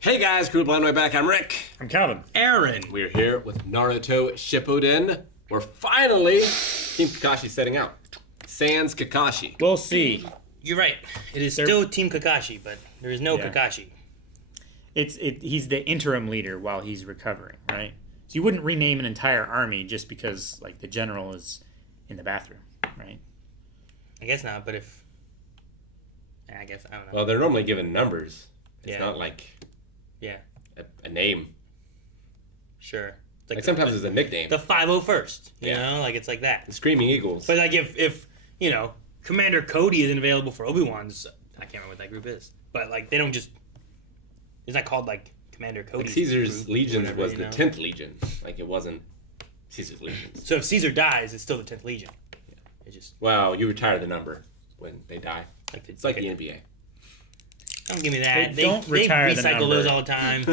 Hey guys, Group Line Way Back. I'm Rick. I'm Calvin. Aaron. We're here with Naruto Shippuden. We're finally Team Kakashi setting out. Sans Kakashi. We'll see. You're right. It is still Team Kakashi, but there is no Kakashi. He's the interim leader while he's recovering, right? So you wouldn't rename an entire army just because like the general is in the bathroom, right? I guess not, but if I don't know. Well, they're normally given numbers. It's not like a name. Sure. It's Like sometimes it's a nickname. The 501st. You know, like it's like that. The Screaming Eagles. But like if you know, Commander Cody isn't available for Obi-Wan's, I can't remember what that group is. But like they don't just, it's not called like Commander Cody. Like Caesar's Legions was the 10th Legion. Like it wasn't Caesar's Legions. So if Caesar dies, it's still the 10th Legion. Yeah. It just, well, you retire the number when they die. like It's like the NBA. Don't give me that. They don't retire the recycle number. those all the time.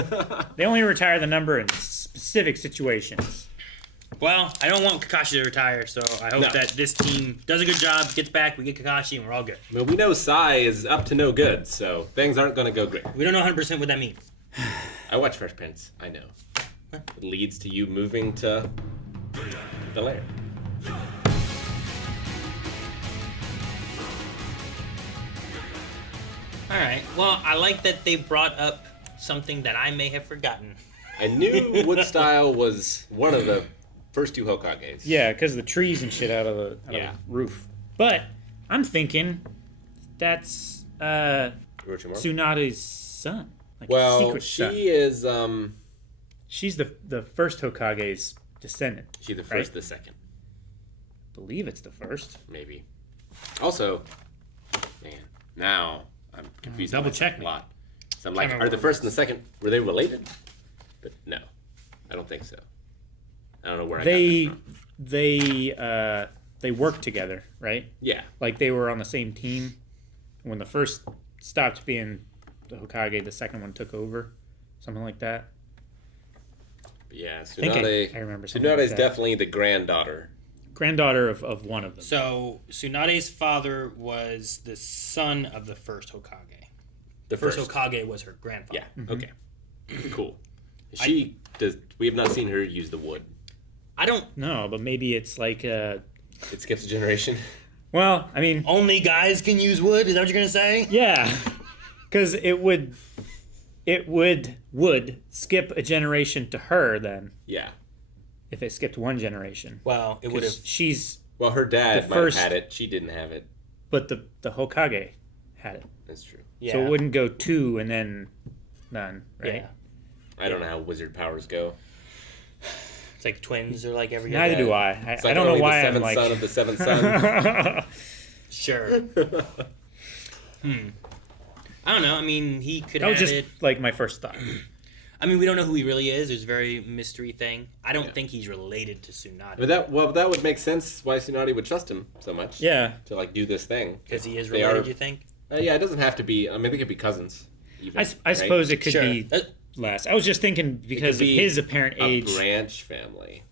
They only retire the number in specific situations. Well, I don't want Kakashi to retire, so I hope that this team does a good job, gets back, we get Kakashi, and we're all good. Well, we know Sai is up to no good, so things aren't going to go great. We don't know 100% what that means. I watch Fresh Prince. I know. It leads to you moving to the lair. All right. Well, I like that they brought up something that I may have forgotten. I knew Wood Style was one of the first two Hokages. Yeah, because the trees and shit out of the roof. But I'm thinking that's Orochimaru? Tsunade's son. Like Well, secret she son. is, She's the first Hokage's descendant. she's the first, right? the second, I believe it's the first. maybe. Also, man, now I'm confused. Double check a me. lot. So I'm like, remember are the what first and the second, were they related? But no, I don't think so. I don't know where I got that from. They worked together, right? Yeah. Like they were on the same team. When the first stopped being the Hokage, the second one took over, something like that. But yeah, think Tsunade, I remember something Tsunade's like that. definitely the granddaughter. Granddaughter of one of them. So, Tsunade's father was the son of the first Hokage. The First Hokage was her grandfather. Yeah, okay. Cool. We have not seen her use the wood. I don't... No, but maybe it's like It skips a generation. well, I mean, Only guys can use wood? Is that what you're going to say? yeah, because it would skip a generation to her then Yeah. if it skipped one generation. Well, it would have... She's Well, her dad The might first- have had it. She didn't have it. but the Hokage had it, That's true. Yeah. so it wouldn't go two and then none, right? Yeah. I don't know how wizard powers go. It's like twins or like every Neither other... do I. It's I like don't know only why the I'm seventh like. son of the seventh son. Sure. I don't know. I mean, he could That was have just it... like my first thought. I mean, we don't know who he really is. There's a very mystery thing. I don't Yeah. think he's related to Tsunade. But that would make sense why Tsunade would trust him so much. Yeah, To like do this thing. Because he is They related, are- you think? Yeah, it doesn't have to be. I mean, they could be cousins. Even, I suppose it could Sure. be less. I was just thinking because of be his apparent a age, branch family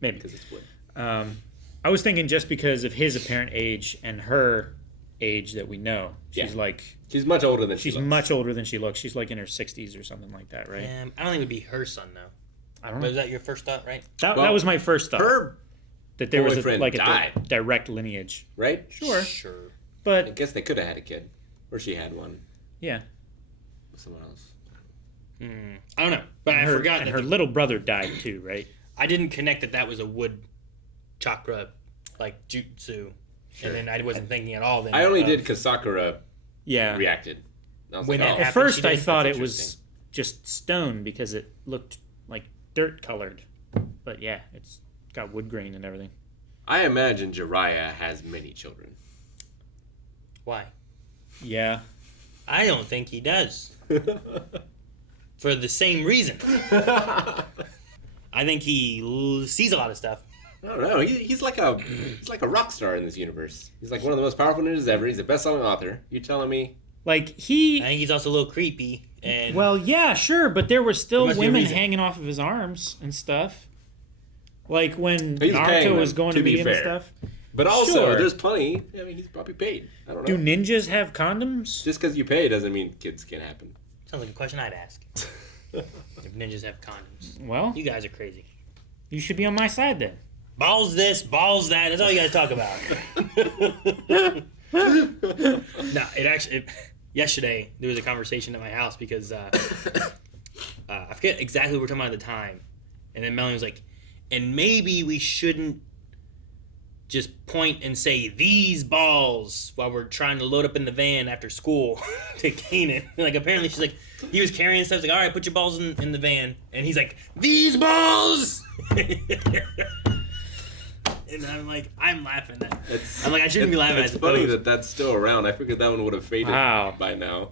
maybe. because it's wood. I was thinking just because of his apparent age and her age that we know. She's Yeah. like She's much older than she's she looks. much older than she looks. She's like in her 60s or something like that, right? I don't think it would be her son, though. I don't Was know. that your first thought, right? That Well, was my first thought. Her that there was a, boyfriend like a died. direct lineage. right. Sure. Sure. I But guess they could have had a kid, or she had one yeah, with someone else. I don't know. But I forgot and that her little brother died too, right? I didn't connect that was a wood chakra, like jutsu. Sure. And then I wasn't thinking at all. Then I only did because Sakura Yeah. reacted. I was When like, that oh, At happened, first, she I did. thought That's it was interesting. just stone because it looked like dirt colored. But yeah, it's got wood grain and everything. I imagine Jiraiya has many children. Why? Yeah. I don't think he does. For the same reason. I think he sees a lot of stuff. I don't know. He's like a rock star in this universe. He's like one of the most powerful ninjas ever. He's a best-selling author. You telling me? Like I he. think he's also a little creepy. And Well, yeah, sure, but there were still There must be a women reason. hanging off of his arms and stuff. Like when He was paying Naruto them, was going to to be meet him and fair. stuff. But also, Sure. there's plenty. I mean, he's probably paid. I don't know. Do ninjas have condoms? Just because you pay doesn't mean kids can't happen. Sounds like a question I'd ask. If ninjas have condoms. Well, You guys are crazy. you should be on my side then. Balls this, balls that. That's all you guys talk about. No, yesterday, there was a conversation at my house because I forget exactly what we were talking about at the time. And then Melanie was like, and maybe we shouldn't just point and say these balls while we're trying to load up in the van after school to Canaan. Like, apparently she's like, he was carrying stuff. She's like, all right, put your balls in the van. And he's like, these balls! And I'm like, I'm laughing at I'm like, I shouldn't be laughing at It's funny that that's still around. I figured that one would have faded by now.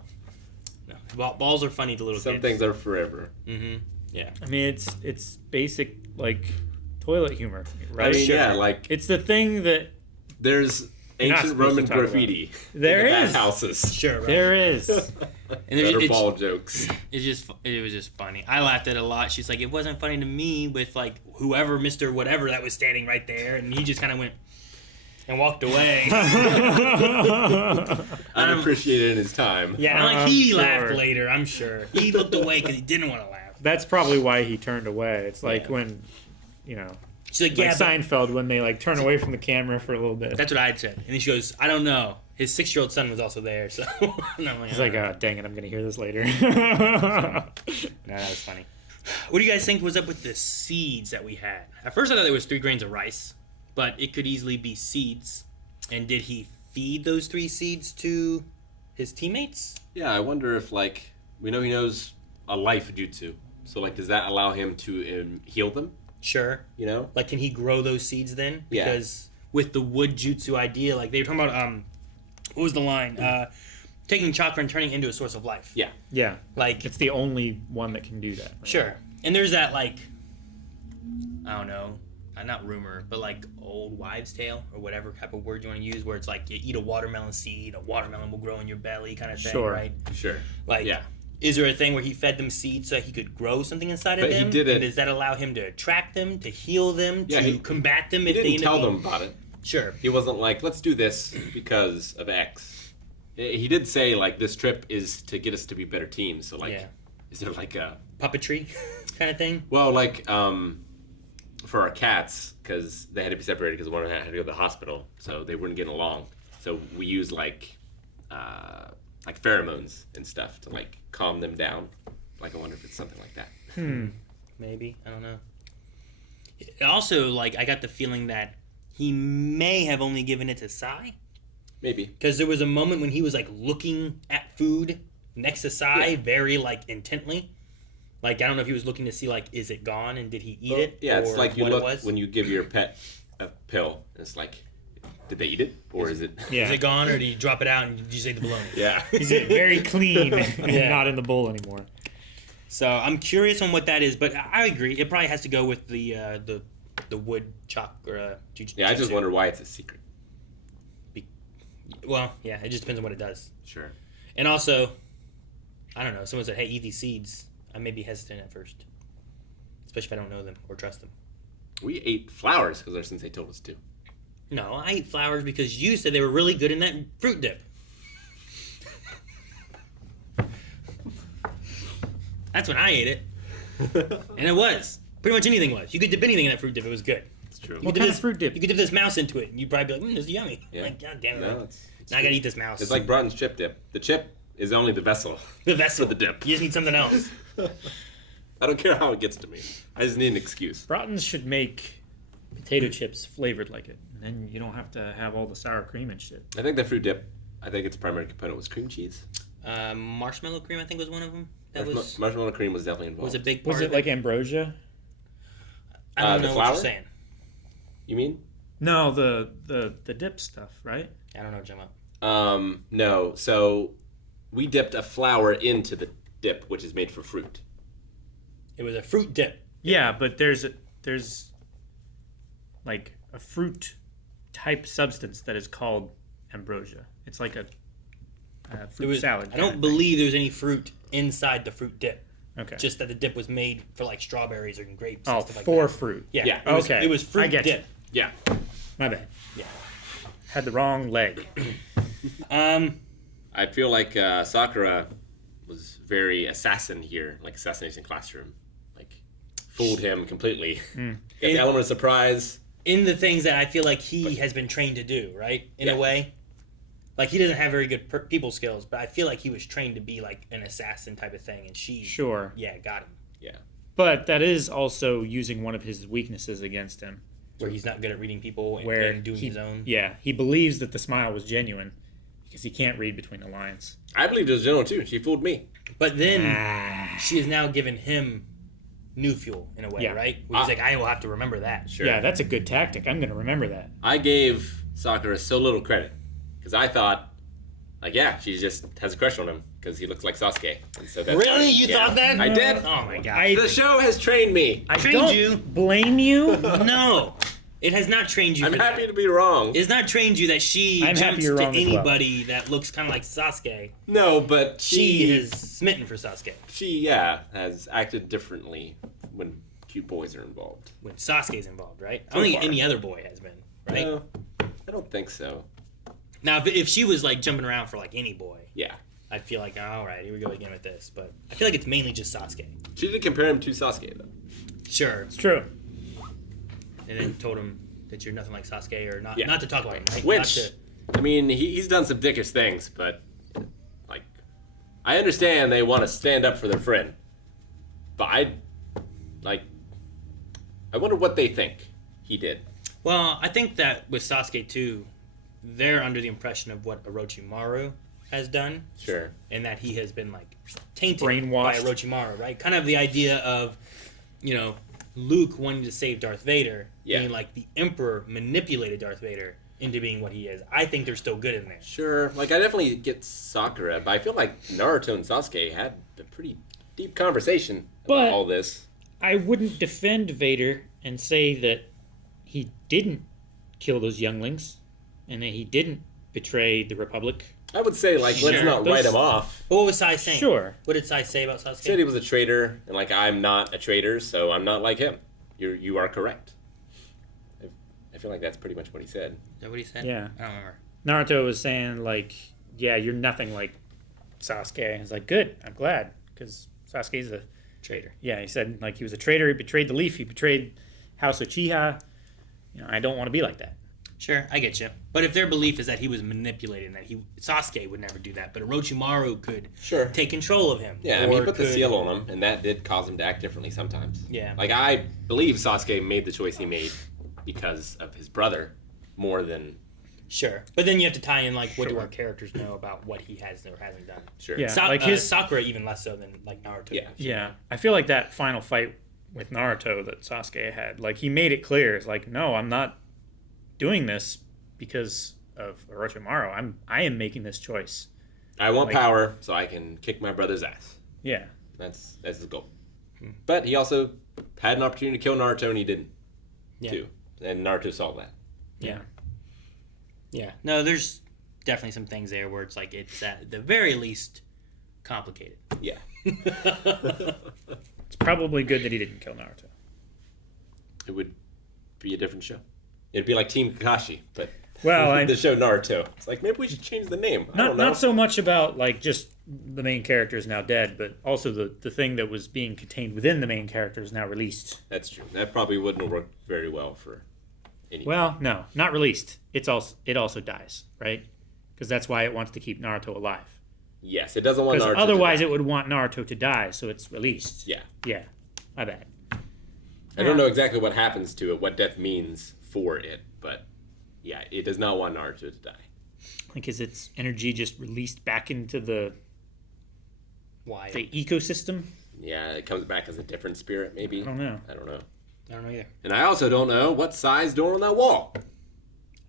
No, balls are funny to little Some kids. things are forever. Mm-hmm. Yeah. I mean, it's basic, like, toilet humor, right? I mean, yeah, like... It's the thing that... There's You're not ancient supposed to Roman talk about. graffiti. There in the is. houses. Sure, right. There is. And there's- Better it's- ball jokes. It was just funny. I laughed at it a lot. She's like, it wasn't funny to me with like whoever, Mr. Whatever that was standing right there, and he just kind of went and walked away. Unappreciated in his time. Yeah, I'm he sure. laughed later. I'm sure he looked away because he didn't want to laugh. That's probably why he turned away. It's like when, you know, She's like, like yeah, but Seinfeld when they like turn away from the camera for a little bit. that's what I'd said. And then she goes, I don't know. His 6-year-old son was also there, so and I'm like, He's like, oh, dang it, I'm gonna hear this later. no, that was funny. What do you guys think was up with the seeds that we had? At first, I thought it was 3 grains of rice, but it could easily be seeds. And did he feed those 3 seeds to his teammates? Yeah, I wonder if, like, we know he knows a life jutsu. So, like, does that allow him to heal them? Sure. You know? Like, can he grow those seeds then? Yeah. Because with the wood jutsu idea, like, they were talking about, what was the line? Taking chakra and turning it into a source of life. Yeah. Yeah, Like, it's the only one that can do that. Right? sure. And there's that, like, I don't know, not rumor, but like old wives' tale or whatever type of word you want to use, where it's like you eat a watermelon seed, a watermelon will grow in your belly kind of thing, Sure. right? Sure. Like, Yeah. is there a thing where he fed them seeds so he could grow something inside of But he them? did it- And does that allow him to attract them, to heal them, Yeah, to he- combat them He if they didn't end tell up them being... about it. Sure. He wasn't like, let's do this because of X. He did say, like, this trip is to get us to be better teams. So, like, Yeah. is there, like, a... Puppetry kind of thing? Well, like, for our cats, because they had to be separated because one of them had to go to the hospital, so they weren't getting along. So we used, like pheromones and stuff to, like, calm them down. Like, I wonder if it's something like that. Maybe. I don't know. Also, like, I got the feeling that he may have only given it to Sai. Maybe. Because there was a moment when he was, like, looking at food next to Sai Yeah. very, like, intently. Like, I don't know if he was looking to see, like, is it gone and did he eat it? Yeah, it's or like you what look it was. when you give your pet a pill. It's like, did they eat it? Or is it... Yeah, Is it gone or did you drop it out and did you say the bologna? Yeah. he's very clean and Yeah. not in the bowl anymore. So I'm curious on what that is, but I agree. It probably has to go with the wood chakra. Yeah, I just wonder why it's a secret. Well, yeah, it just depends on what it does. Sure. And also, I don't know. Someone said, "Hey, eat these seeds." I may be hesitant at first, especially if I don't know them or trust them. We ate flowers because our sensei told us to. No, I ate flowers because you said they were really good in that fruit dip. That's when I ate it, and it was pretty much anything was. You could dip anything in that fruit dip; it was good. It's true. What kind of fruit dip? You could dip this mouse into it, and you'd probably be like, "This is yummy." Yeah. Like, God damn it! No, man. it's Now I gotta eat this mouse. It's like Broughton's chip dip. The chip is only the vessel. the vessel. for the dip. You just need something else. I don't care how it gets to me. I just need an excuse. Broughton's should make potato chips flavored like it. And then you don't have to have all the sour cream and shit. I think the fruit dip, I think its primary component was cream cheese. Marshmallow cream, I think, was one of them. That was Marshmallow cream was definitely involved. a big part. Was it of like ambrosia? I don't the know what flour? you're saying. You mean? No, the dip stuff, right? I don't know what you're talking about. No. So we dipped a flour into the dip, which is made for fruit. It was a fruit dip. Yeah, but there's like a fruit type substance that is called ambrosia. It's like a fruit salad. I don't believe there's any fruit inside the fruit dip. Okay. Just that the dip was made for like strawberries or grapes. oh, and stuff like for that. fruit. Yeah. Yeah. It was, Okay. It was fruit I get dip. you. Yeah. My bad. Yeah. had the wrong leg. I feel like Sakura was very assassin here, like Assassination Classroom. Like, fooled him completely. Got the element of surprise. In the things that I feel like he has been trained to do, right? In a way. Like, he doesn't have very good people skills, but I feel like he was trained to be, like, an assassin type of thing, and she... Sure. Yeah, got him. Yeah. But that is also using one of his weaknesses against him. Where he's not good at reading people and doing his own. Yeah, he believes that the smile was genuine because he can't read between the lines. I believed it was genuine, too. She fooled me. But then she has now given him new fuel, in a way, right? Where he's like, I will have to remember that. Sure. Yeah, that's a good tactic. I'm going to remember that. I gave Sakura so little credit. Because I thought, like, yeah, she just has a crush on him. Because he looks like Sasuke. And so that's Really? You thought that? I did. Oh, my God. The show has trained me. I trained you. Blame you? No. It has not trained you I'm for happy that. to be wrong. It's not trained you that she I'm happy jumps you're to wrong as well. anybody that looks kind of like Sasuke. No, but She is smitten for Sasuke. She, has acted differently when cute boys are involved. When Sasuke's involved, right? I So don't think far. any other boy has been, right? No, I don't think so. Now, if she was like jumping around for like any boy, Yeah. I'd feel like, all right, here we go again with this. But I feel like it's mainly just Sasuke. She did compare him to Sasuke, though. Sure. It's true. And then told him that you're nothing like Sasuke, or not, Yeah. not to talk about him, right? Which, Not to- I mean, he's done some dickish things, but, like, I understand they want to stand up for their friend. But I wonder what they think he did. Well, I think that with Sasuke, too, they're under the impression of what Orochimaru has done. Sure. And that he has been, like, tainted Brainwashed. by Orochimaru, right? Kind of the idea of, Luke wanting to save Darth Vader, being like the Emperor manipulated Darth Vader into being what he is. I think they're still good in there. Sure. Like, I definitely get Sakura, but I feel like Naruto and Sasuke had a pretty deep conversation about But- all this. I wouldn't defend Vader and say that he didn't kill those younglings and that he didn't betray the Republic. I would say, like, let's Sure. not write him off. But what was Sai saying? Sure. What did Sai say about Sasuke? He said he was a traitor, and, like, I'm not a traitor, so I'm not like him. You are correct. I feel like that's pretty much what he said. Is that what he said? Yeah. I don't remember. Naruto was saying, like, yeah, you're nothing like Sasuke. It's like, good, I'm glad, because Sasuke's a Traitor. Yeah, he said, like, he was a traitor. He betrayed the Leaf. He betrayed House Uchiha. I don't want to be like that. Sure, I get you. But if their belief is that he was manipulated and that Sasuke would never do that, but Orochimaru could take control of him. Yeah, I mean, he or put the could- seal on him, and that did cause him to act differently sometimes. Yeah. Like, I believe Sasuke made the choice he made because of his brother more than... Sure. But then you have to tie in, like, what do Sure. our characters know about what he has or hasn't done. Sure. Yeah. like Sakura even less so than, like, Naruto. Yeah. Yeah, I feel like that final fight with Naruto that Sasuke had, like, he made it clear. It's like, no, I'm not doing this because of Orochimaru. I am making this choice. I want Like- power so I can kick my brother's ass. Yeah. That's his goal. But he also had an opportunity to kill Naruto, and he didn't, too. And Naruto saw that. Yeah. Yeah. No, there's definitely some things there where it's like it's at the very least complicated. Yeah. It's probably good that he didn't kill Naruto. It would be a different show. It'd be like Team Kakashi, but Well, the show Naruto. It's like, maybe we should change the name. I don't know. Not so much about, like, just the main character is now dead, but also the thing that was being contained within the main character is now released. That's true. That probably wouldn't work very well for anyone. Well, no, not released. It also dies, right? Because that's why it wants to keep Naruto alive. Yes, it doesn't want Because Naruto otherwise to die. it would want Naruto to die, so it's released. Yeah. Yeah, my bad. I don't know exactly what happens to it, what death means for it, but yeah, it does not want Naruto to die. Like, is its energy just released back into the Why? ecosystem? Yeah, it comes back as a different spirit, maybe. I don't know. I don't know. I don't know either. And I also don't know what size door on that wall.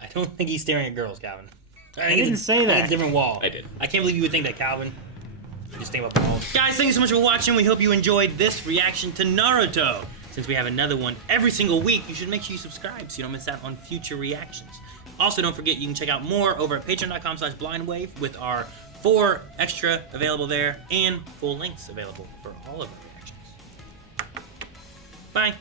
I don't think he's staring at girls, Calvin. I didn't say I think that. it's a different wall. I did. I can't believe you would think that, Calvin. You just think about the walls. Guys, thank you so much for watching. We hope you enjoyed this reaction to Naruto. Since we have another one every single week, you should make sure you subscribe so you don't miss out on future reactions. Also, don't forget you can check out more over at patreon.com/blindwave with our 4 extra available there and full links available for all of our reactions. Bye.